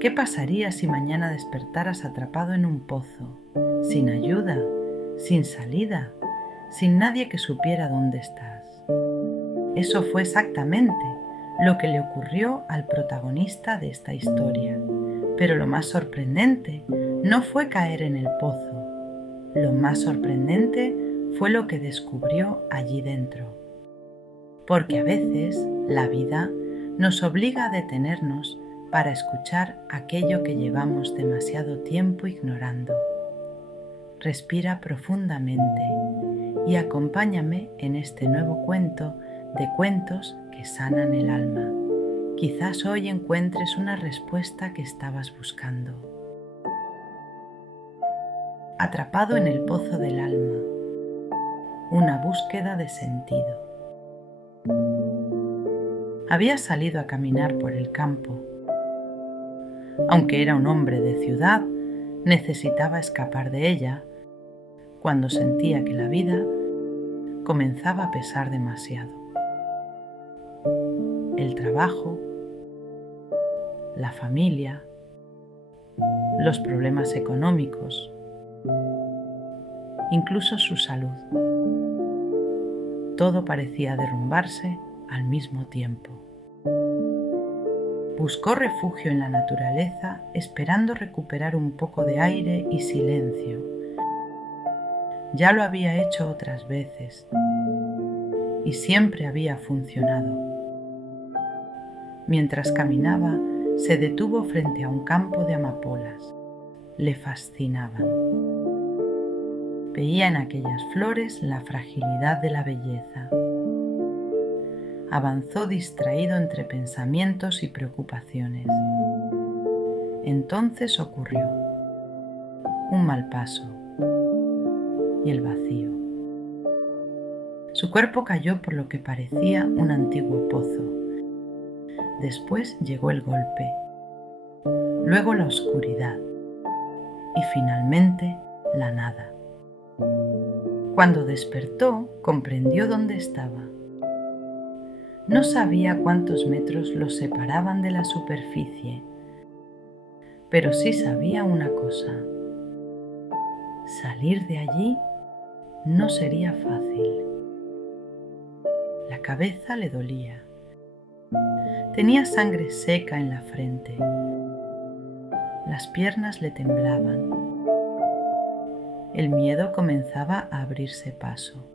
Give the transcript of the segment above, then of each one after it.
¿Qué pasaría si mañana despertaras atrapado en un pozo, sin ayuda, sin salida, sin nadie que supiera dónde estás? Eso fue exactamente lo que le ocurrió al protagonista de esta historia. Pero lo más sorprendente no fue caer en el pozo. Lo más sorprendente fue lo que descubrió allí dentro. Porque a veces la vida nos obliga a detenernos para escuchar aquello que llevamos demasiado tiempo ignorando. Respira profundamente y acompáñame en este nuevo cuento de cuentos que sanan el alma. Quizás hoy encuentres una respuesta que estabas buscando. Atrapado en el pozo del alma. Una búsqueda de sentido. Había salido a caminar por el campo. Aunque era un hombre de ciudad, necesitaba escapar de ella cuando sentía que la vida comenzaba a pesar demasiado. El trabajo, la familia, los problemas económicos, incluso su salud. Todo parecía derrumbarse al mismo tiempo. Buscó refugio en la naturaleza esperando recuperar un poco de aire y silencio. Ya lo había hecho otras veces y siempre había funcionado. Mientras caminaba, se detuvo frente a un campo de amapolas. Le fascinaban. Veía en aquellas flores la fragilidad de la belleza. Avanzó distraído entre pensamientos y preocupaciones. Entonces ocurrió un mal paso y el vacío. Su cuerpo cayó por lo que parecía un antiguo pozo. Después llegó el golpe, luego la oscuridad y finalmente la nada. Cuando despertó, comprendió dónde estaba. No sabía cuántos metros los separaban de la superficie, pero sí sabía una cosa. Salir de allí no sería fácil. La cabeza le dolía. Tenía sangre seca en la frente. Las piernas le temblaban. El miedo comenzaba a abrirse paso.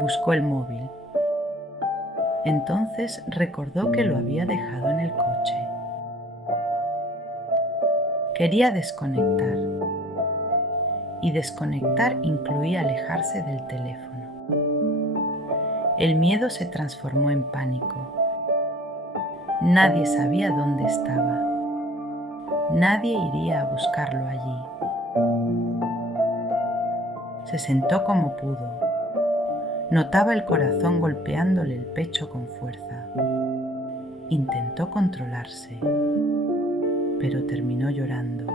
Buscó el móvil. Entonces recordó que lo había dejado en el coche. Quería desconectar. Y desconectar incluía alejarse del teléfono. El miedo se transformó en pánico. Nadie sabía dónde estaba. Nadie iría a buscarlo allí. Se sentó como pudo. Notaba el corazón golpeándole el pecho con fuerza. Intentó controlarse, pero terminó llorando.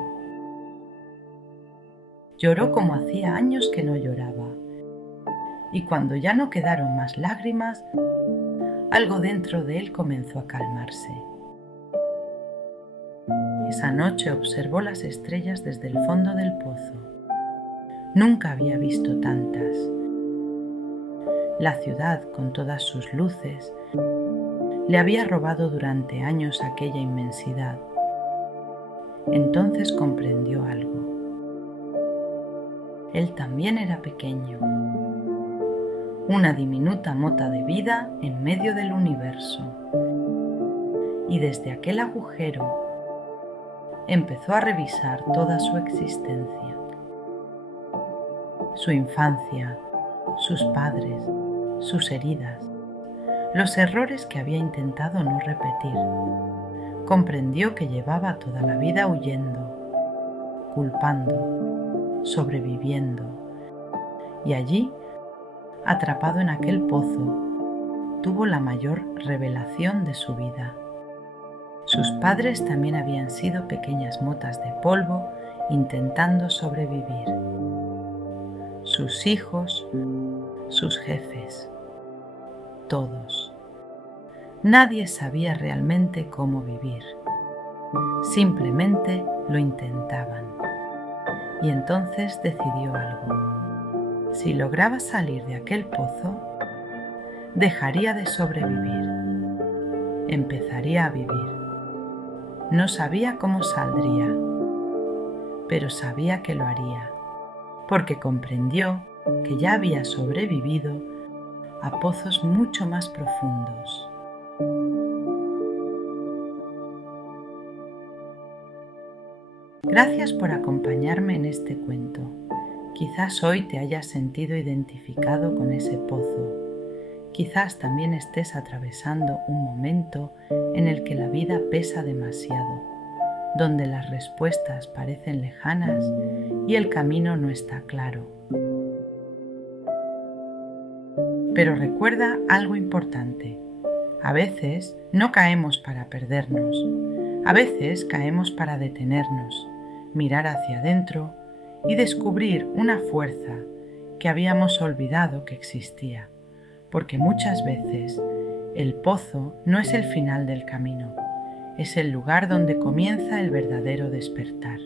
Lloró como hacía años que no lloraba. Y cuando ya no quedaron más lágrimas, algo dentro de él comenzó a calmarse. Esa noche observó las estrellas desde el fondo del pozo. Nunca había visto tantas. La ciudad, con todas sus luces, le había robado durante años aquella inmensidad. Entonces comprendió algo. Él también era pequeño. Una diminuta mota de vida en medio del universo. Y desde aquel agujero empezó a revisar toda su existencia. Su infancia, sus padres, sus heridas, los errores que había intentado no repetir. Comprendió que llevaba toda la vida huyendo, culpando, sobreviviendo. Y allí, atrapado en aquel pozo, tuvo la mayor revelación de su vida. Sus padres también habían sido pequeñas motas de polvo intentando sobrevivir. Sus hijos, sus jefes, todos. Nadie sabía realmente cómo vivir. simplemente lo intentaban. Y entonces decidió algo. Si lograba salir de aquel pozo, dejaría de sobrevivir. Empezaría a vivir. No sabía cómo saldría, pero sabía que lo haría, porque comprendió que ya había sobrevivido a pozos mucho más profundos. Gracias por acompañarme en este cuento. Quizás hoy te hayas sentido identificado con ese pozo. Quizás también estés atravesando un momento en el que la vida pesa demasiado, donde las respuestas parecen lejanas y el camino no está claro. Pero recuerda algo importante. A veces no caemos para perdernos. A veces caemos para detenernos, mirar hacia adentro y descubrir una fuerza que habíamos olvidado que existía. Porque muchas veces el pozo no es el final del camino, es el lugar donde comienza el verdadero despertar.